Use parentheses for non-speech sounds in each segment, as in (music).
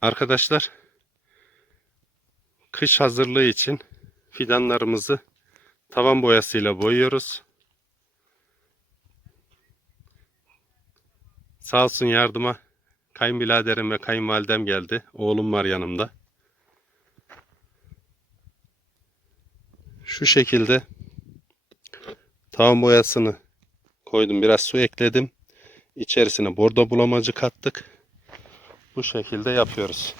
Arkadaşlar kış hazırlığı için fidanlarımızı tavan boyasıyla boyuyoruz. Sağ olsun yardıma kayınbiraderim ve kayınvalidem geldi. Oğlum var yanımda. Şu şekilde tavan boyasını koydum. Biraz su ekledim. İçerisine bordo bulamacı kattık. Bu şekilde yapıyoruz.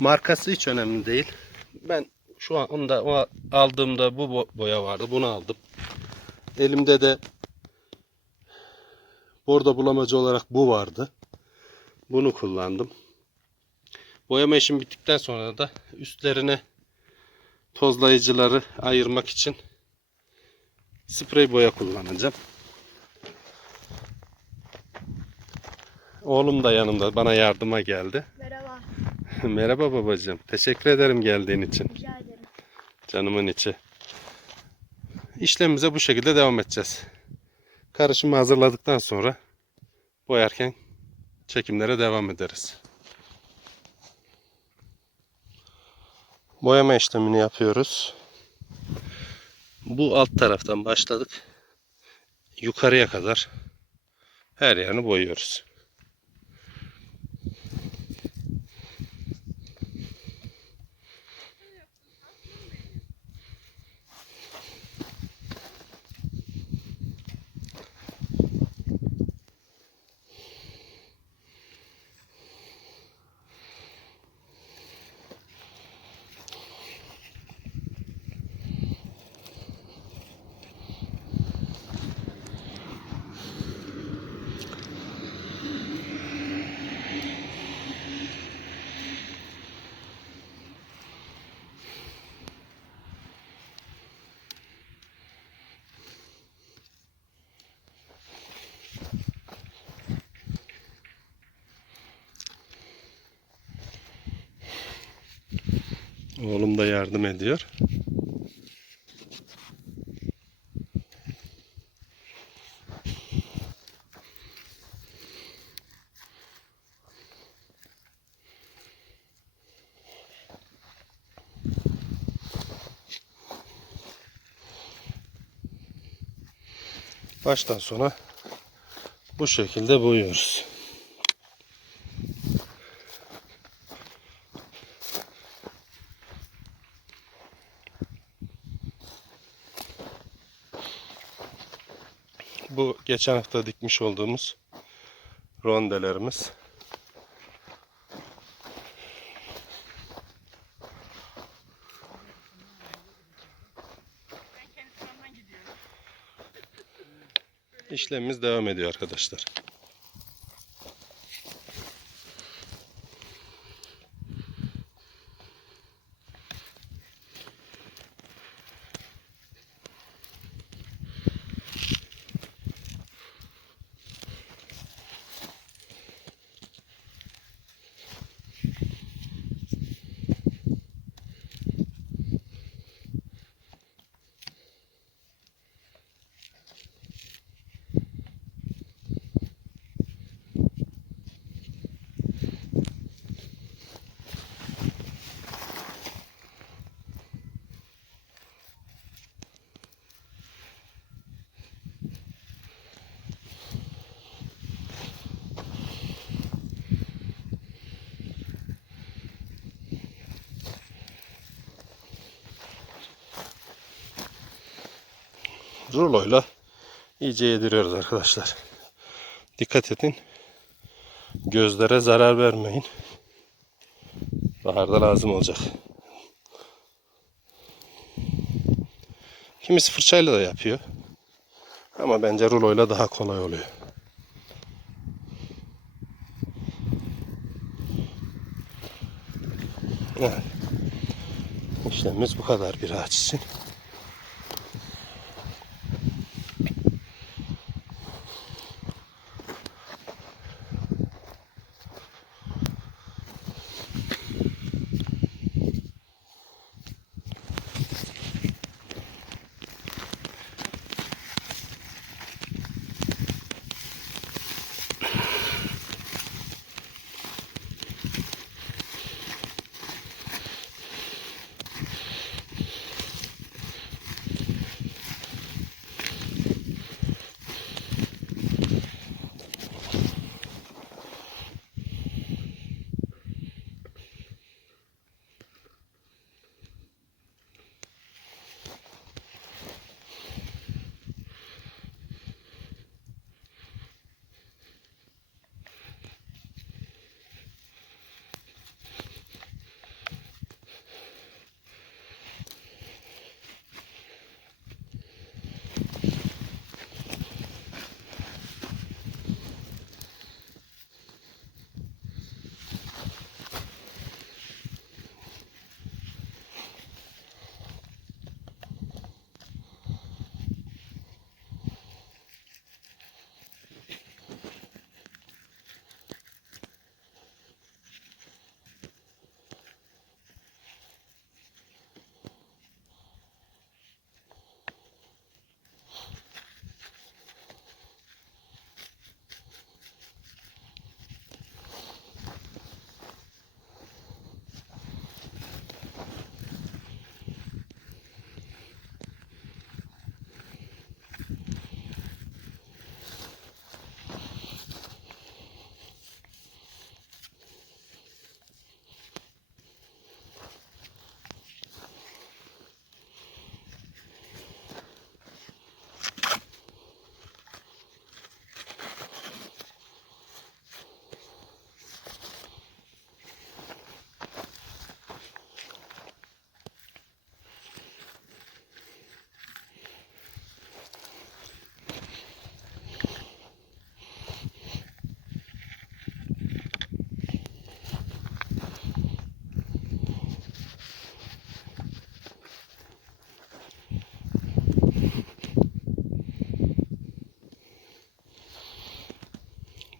Markası hiç önemli değil. Ben şu anda o aldığımda bu bo- boya vardı. Bunu aldım. Elimde de bordo bulamacı olarak bu vardı. Bunu kullandım. Boyama işim bittikten sonra da üstlerine tozlayıcıları ayırmak için sprey boya kullanacağım. Oğlum da yanımda bana yardıma geldi. Merhaba. (laughs) Merhaba babacığım. Teşekkür ederim geldiğin için. Rica ederim. Canımın içi. İşlemimize bu şekilde devam edeceğiz. Karışımı hazırladıktan sonra boyarken çekimlere devam ederiz. Boyama işlemini yapıyoruz. Bu alt taraftan başladık. Yukarıya kadar her yerini boyuyoruz. Oğlum da yardım ediyor. Baştan sona bu şekilde boyuyoruz. Bu geçen hafta dikmiş olduğumuz rondelerimiz. İşlemimiz devam ediyor arkadaşlar. Ruloyla iyice yediriyoruz arkadaşlar. Dikkat edin. Gözlere zarar vermeyin. Baharda lazım olacak. Kimisi fırçayla da yapıyor. Ama bence ruloyla daha kolay oluyor. Evet. İşlemimiz bu kadar bir ağaç için.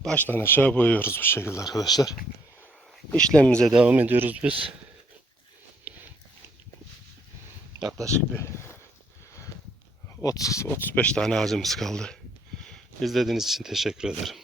Baştan aşağı boyuyoruz bu şekilde arkadaşlar. İşlemimize devam ediyoruz biz. Yaklaşık bir 30-35 tane ağacımız kaldı. İzlediğiniz için teşekkür ederim.